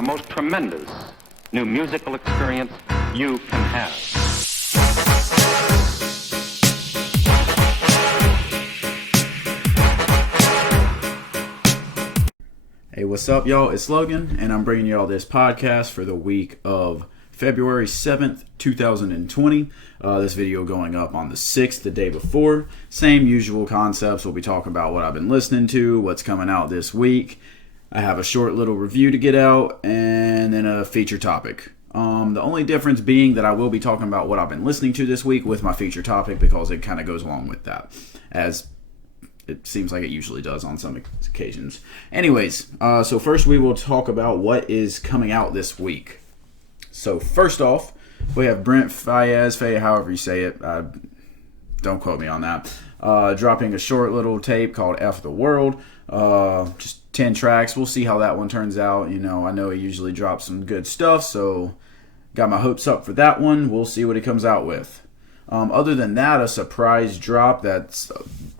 the most tremendous new musical experience you can have. Hey, what's up, y'all? It's Logan, and I'm bringing y'all this podcast for the week of February 7th, 2020. This video going up on the 6th, the day before. Same usual concepts. We'll be talking about what I've been listening to, what's coming out this week. I have a short little review to get out, and then a feature topic. The only difference being that I will be talking about what I've been listening to this week with my feature topic, because it kind of goes along with that, as it seems like it usually does on some occasions. Anyways, so first we will talk about what is coming out this week. So first off, we have Brent Faiyaz, however you say it, don't quote me on that, dropping a short little tape called F the World, just 10 tracks. We'll see how that one turns out. You know, I know he usually drops some good stuff, so got my hopes up for that one. We'll see what he comes out with. Other than that, a surprise drop that's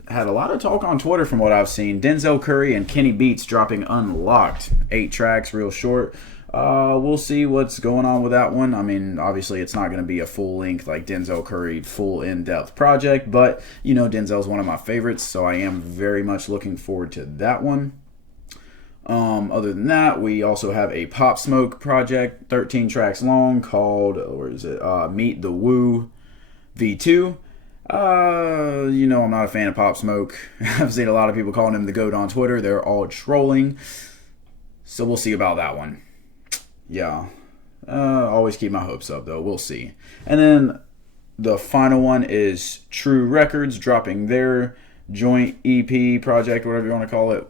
had a lot of talk on Twitter from what I've seen. Denzel Curry and Kenny Beats dropping Unlocked. 8 tracks, real short. We'll see what's going on with that one. I mean, obviously it's not going to be a full-length, like Denzel Curry, full in-depth project, but, you know, Denzel's one of my favorites, so I am very much looking forward to that one. Other than that, we also have a Pop Smoke project, 13 tracks long, called, Meet the Woo V2. You know, I'm not a fan of Pop Smoke. I've seen a lot of people calling him the GOAT on Twitter. They're all trolling. So we'll see about that one. Yeah. Always keep my hopes up, though. We'll see. And then the final one is True Records dropping their joint EP project, whatever you want to call it.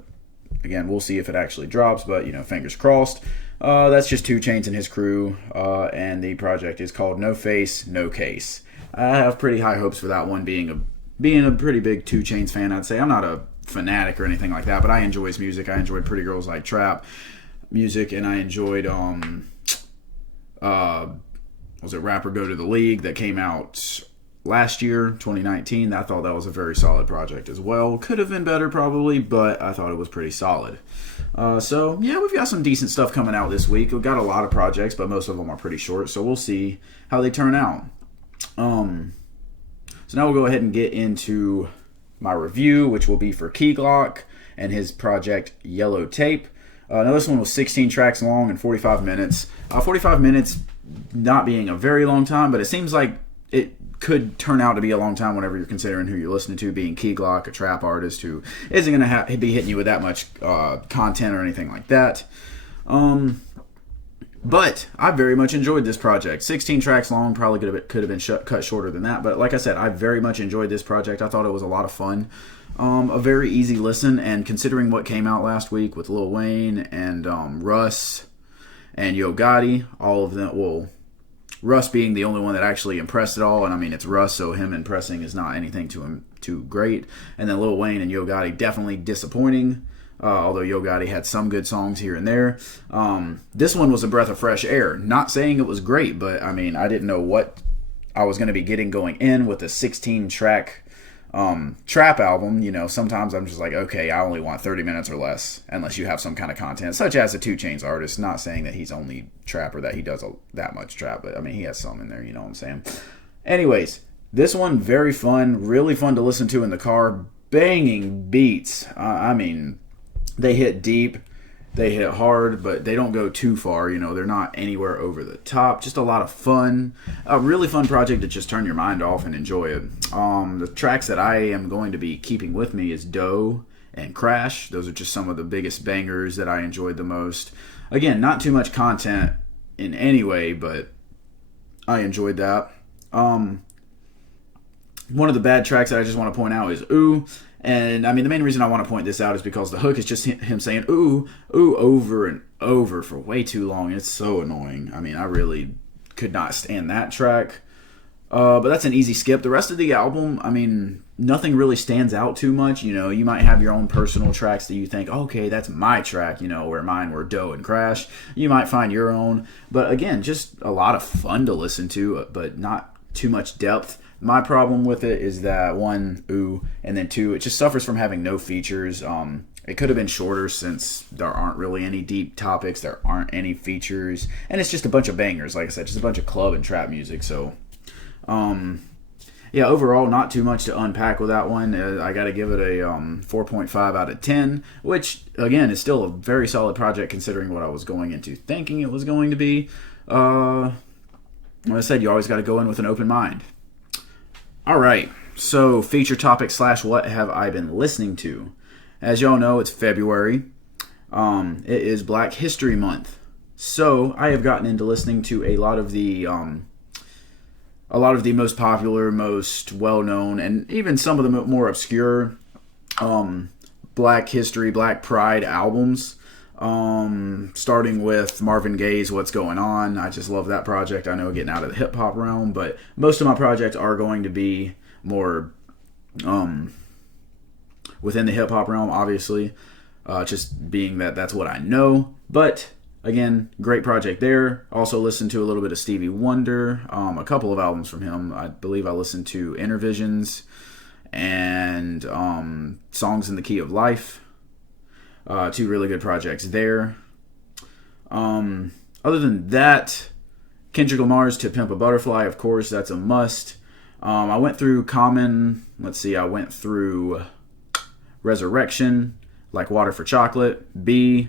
Again, we'll see if it actually drops, but, you know, fingers crossed. That's just 2 Chainz and his crew, and the project is called No Face, No Case. I have pretty high hopes for that one, being a pretty big 2 Chainz fan, I'd say. I'm not a fanatic or anything like that, but I enjoy his music. I enjoyed Pretty Girls Like Trap music, and I enjoyed, was it Rapper Go to the League that came out last year, 2019. I thought that was a very solid project as well. Could have been better probably, but I thought it was pretty solid. So, yeah, we've got some decent stuff coming out this week. We've got a lot of projects, but most of them are pretty short, so we'll see how they turn out. So now we'll go ahead and get into my review, which will be for Key Glock and his project Yellow Tape. Now this one was 16 tracks long and 45 minutes. 45 minutes not being a very long time, but it seems like it could turn out to be a long time whenever you're considering who you're listening to, being Key Glock, a trap artist who isn't going to be hitting you with that much content or anything like that. But I very much enjoyed this project. 16 tracks long, probably could have been cut shorter than that. But like I said, I very much enjoyed this project. I thought it was a lot of fun. A very easy listen, and considering what came out last week with Lil Wayne and Russ and Yo Gotti, all of them, well, Russ being the only one that actually impressed at all, and I mean, it's Russ, so him impressing is not anything too great. And then Lil Wayne and Yo Gotti definitely disappointing, although Yo Gotti had some good songs here and there. This one was a breath of fresh air. Not saying it was great, but I mean, I didn't know what I was going to be getting going in with a 16-track trap album. You know, sometimes I'm just like, okay, I only want 30 minutes or less, unless you have some kind of content, such as a 2 Chainz artist. Not saying that he's only trap or that he does that much trap, but I mean, he has some in there, you know what I'm saying? Anyways, this one, very fun, really fun to listen to in the car. Banging beats. I mean, they hit deep, they hit hard, but they don't go too far. You know, they're not anywhere over the top. Just a lot of fun. A really fun project to just turn your mind off and enjoy it. The tracks that I am going to be keeping with me is Doe and Crash. Those are just some of the biggest bangers that I enjoyed the most. Again, not too much content in any way, but I enjoyed that. One of the bad tracks that I just want to point out is Ooh. And, I mean, the main reason I want to point this out is because the hook is just him saying, ooh, ooh, over and over for way too long. It's so annoying. I mean, I really could not stand that track. But that's an easy skip. The rest of the album, I mean, nothing really stands out too much. You know, you might have your own personal tracks that you think, okay, that's my track, you know, where mine were Doe and Crash. You might find your own. But, again, just a lot of fun to listen to, but not too much depth. My problem with it is that, 1, ooh, and then 2, it just suffers from having no features. It could have been shorter since there aren't really any deep topics, there aren't any features, and it's just a bunch of bangers, like I said, just a bunch of club and trap music. So, yeah, overall, not too much to unpack with that one. I got to give it a 4.5 out of 10, which, again, is still a very solid project considering what I was going into thinking it was going to be. Like I said, you always got to go in with an open mind. All right, so feature topic / what have I been listening to? As y'all know, it's February. It is Black History Month. So I have gotten into listening to a lot of the most popular, most well-known, and even some of the more obscure Black History, Black Pride albums. Starting with Marvin Gaye's What's Going On. I just love that project. I know getting out of the hip-hop realm, but most of my projects are going to be more within the hip-hop realm, obviously. Just being that that's what I know. But, again, great project there. Also listened to a little bit of Stevie Wonder. A couple of albums from him. I believe I listened to Intervisions and Songs in the Key of Life. Two really good projects there. Other than that, Kendrick Lamar's To Pimp a Butterfly, of course, that's a must. I went through Common. I went through Resurrection, Like Water for Chocolate, B,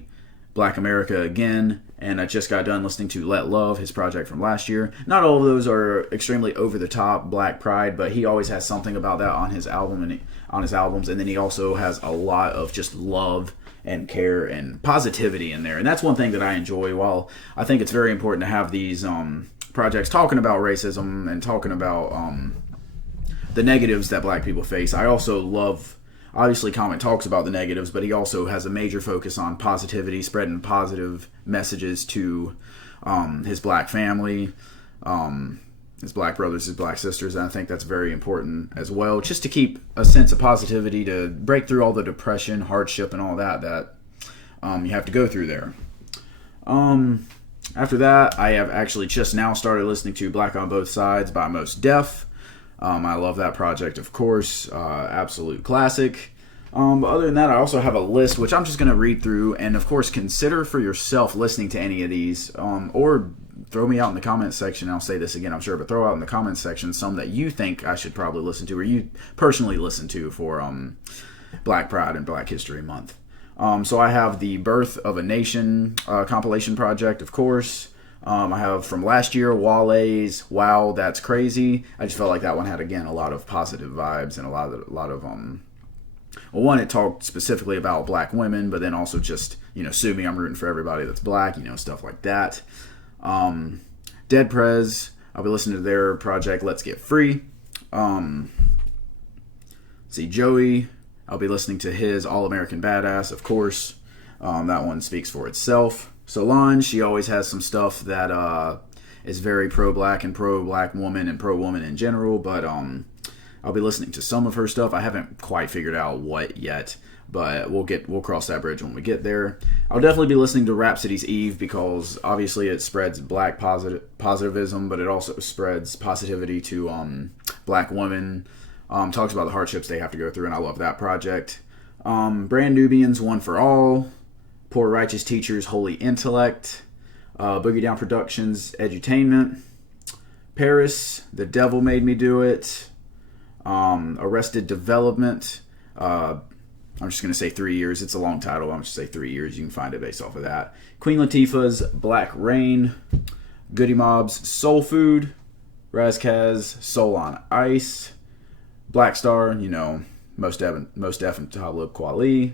Black America Again, and I just got done listening to Let Love, his project from last year. Not all of those are extremely over-the-top Black Pride, but he always has something about that on his album and on his albums, and then he also has a lot of just love and care and positivity in there, and that's one thing that I enjoy. While I think it's very important to have these projects talking about racism and talking about the negatives that Black people face, I also love. Obviously, Common talks about the negatives, but he also has a major focus on positivity, spreading positive messages to his Black family, his Black brothers, his Black sisters, and I think that's very important as well, just to keep a sense of positivity, to break through all the depression, hardship, and all that you have to go through there. After that, I have actually just now started listening to Black on Both Sides by Mos Def. I love that project, of course. Absolute classic. But other than that, I also have a list, which I'm just going to read through. And, of course, consider for yourself listening to any of these. Or throw me out in the comments section. I'll say this again, I'm sure. But throw out in the comments section some that you think I should probably listen to, or you personally listen to for Black Pride and Black History Month. So I have the Birth of a Nation compilation project, of course. I have from last year, Wale's Wow, That's Crazy. I just felt like that one had, again, a lot of positive vibes and a lot of well, one, it talked specifically about Black women, but then also just, sue me, I'm rooting for everybody that's Black, stuff like that. Dead Prez, I'll be listening to their project, Let's Get Free. Joey, I'll be listening to his All American Badass, of course. That one speaks for itself. Solange, she always has some stuff that is very pro-Black and pro-Black woman and pro-woman in general, but I'll be listening to some of her stuff. I haven't quite figured out what yet, but we'll cross that bridge when we get there. I'll definitely be listening to Rhapsody's Eve because obviously it spreads Black positivism, but it also spreads positivity to Black women. Talks about the hardships they have to go through, and I love that project. Brand Nubians, One for All. Poor Righteous Teachers, Holy Intellect. Boogie Down Productions, Edutainment. Paris, The Devil Made Me Do It. Arrested Development. I'm just going to say 3 years. It's a long title. I'm just going to say 3 years. You can find it based off of that. Queen Latifah's Black Rain. Goody Mob's Soul Food. Razkaz, Soul on Ice. Black Star, Most Def and Talib Kweli.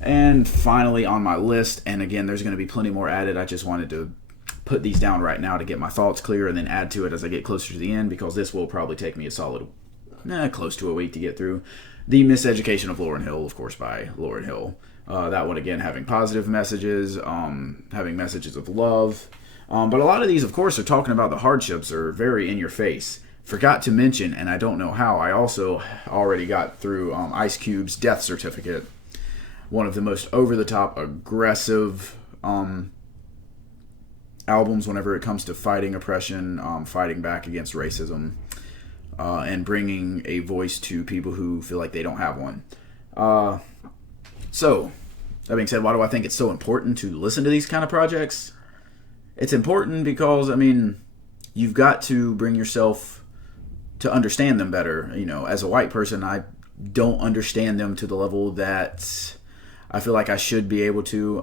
And finally on my list, and again, there's going to be plenty more added. I just wanted to put these down right now to get my thoughts clear and then add to it as I get closer to the end, because this will probably take me a solid, close to a week to get through. The Miseducation of Lauryn Hill, of course, by Lauryn Hill. That one, again, having positive messages, having messages of love. But a lot of these, of course, are talking about the hardships, are very in your face. Forgot to mention, and I don't know how, I also already got through Ice Cube's Death Certificate. One of the most over-the-top, aggressive albums whenever it comes to fighting oppression, fighting back against racism, and bringing a voice to people who feel like they don't have one. So, That being said, why do I think it's so important to listen to these kind of projects? It's important because, I mean, you've got to bring yourself to understand them better. You know, as a white person, I don't understand them to the level that I feel like I should be able to.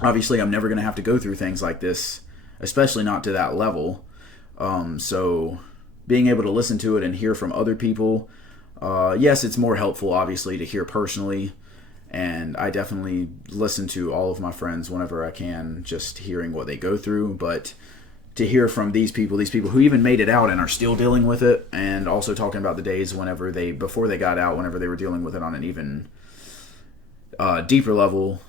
Obviously, I'm never going to have to go through things like this, especially not to that level. So being able to listen to it and hear from other people, yes, it's more helpful, obviously, to hear personally. And I definitely listen to all of my friends whenever I can, just hearing what they go through. But to hear from these people who even made it out and are still dealing with it, and also talking about the days before they got out, whenever they were dealing with it on an even deeper level.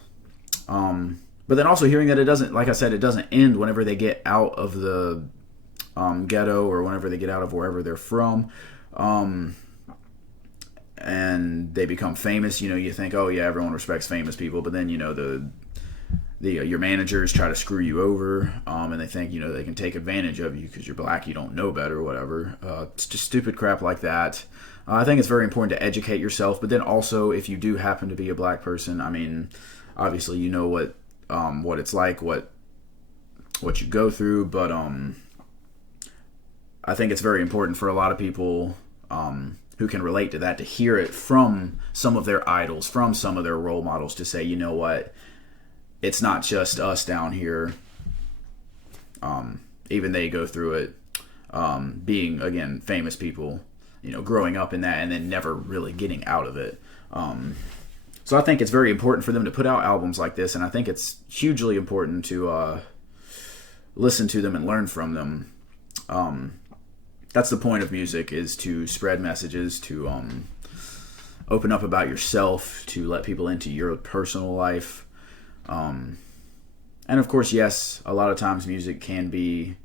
But then also hearing that it doesn't, like I said, it doesn't end whenever they get out of the ghetto, or whenever they get out of wherever they're from. And they become famous. You know, you think, oh yeah, everyone respects famous people, but then, you know, your managers try to screw you over, and they think, you know, they can take advantage of you because you're black, you don't know better, or whatever. It's just stupid crap like that. I think it's very important to educate yourself, but then also, if you do happen to be a black person, I mean, obviously you know what it's like, what you go through, but I think it's very important for a lot of people who can relate to that, to hear it from some of their idols, from some of their role models, to say, you know what, it's not just us down here. Even they go through it, being, again, famous people, you know, growing up in that and then never really getting out of it. So I think it's very important for them to put out albums like this, and I think it's hugely important to listen to them and learn from them. That's the point of music, is to spread messages, to open up about yourself, to let people into your personal life. And of course, yes, a lot of times music can be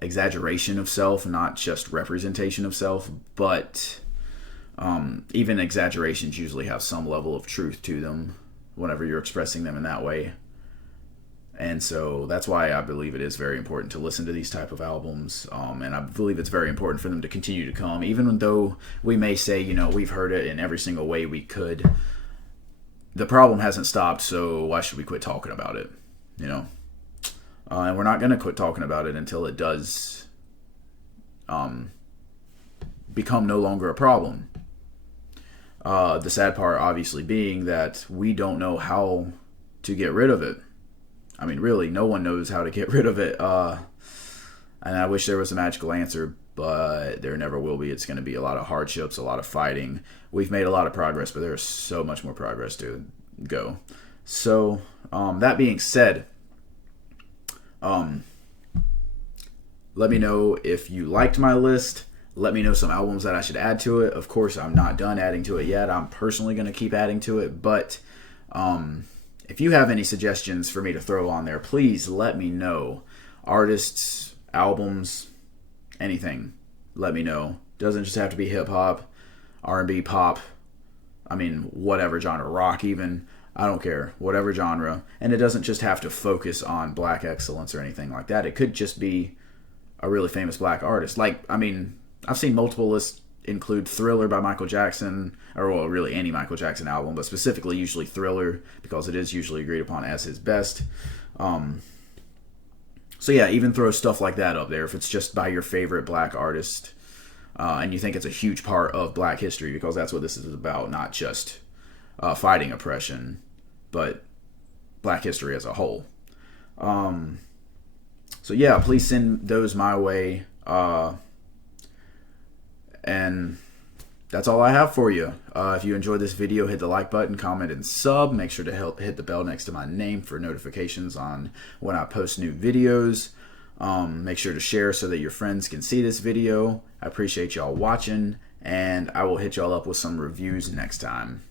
exaggeration of self, not just representation of self, but even exaggerations usually have some level of truth to them whenever you're expressing them in that way. And so that's why I believe it is very important to listen to these type of albums. And I believe it's very important for them to continue to come, even though we may say, you know, we've heard it in every single way we could. The problem hasn't stopped, so why should we quit talking about it? You know? And we're not going to quit talking about it until it does become no longer a problem. The sad part, obviously, being that we don't know how to get rid of it. I mean, really, no one knows how to get rid of it. And I wish there was a magical answer, but there never will be. It's going to be a lot of hardships, a lot of fighting. We've made a lot of progress, but there's so much more progress to go. So, that being said, let me know if you liked my list. Let me know some albums that I should add to it. Of course, I'm not done adding to it yet. I'm personally going to keep adding to it, but if you have any suggestions for me to throw on there, please let me know. Artists, albums, anything, let me know. Doesn't just have to be hip-hop, R&B, pop, I mean, whatever genre, rock even, I don't care, whatever genre. And it doesn't just have to focus on black excellence or anything like that. It could just be a really famous black artist. Like, I mean, I've seen multiple lists include Thriller by Michael Jackson, or well, really any Michael Jackson album, but specifically usually Thriller, because it is usually agreed upon as his best. So yeah, even throw stuff like that up there if it's just by your favorite black artist, and you think it's a huge part of black history, because that's what this is about, not just fighting oppression, but black history as a whole. So yeah, please send those my way. And that's all I have for you. If you enjoyed this video, hit the like button, comment, and sub. Make sure to hit the bell next to my name for notifications on when I post new videos. Make sure to share so that your friends can see this video. I appreciate y'all watching, and I will hit y'all up with some reviews next time.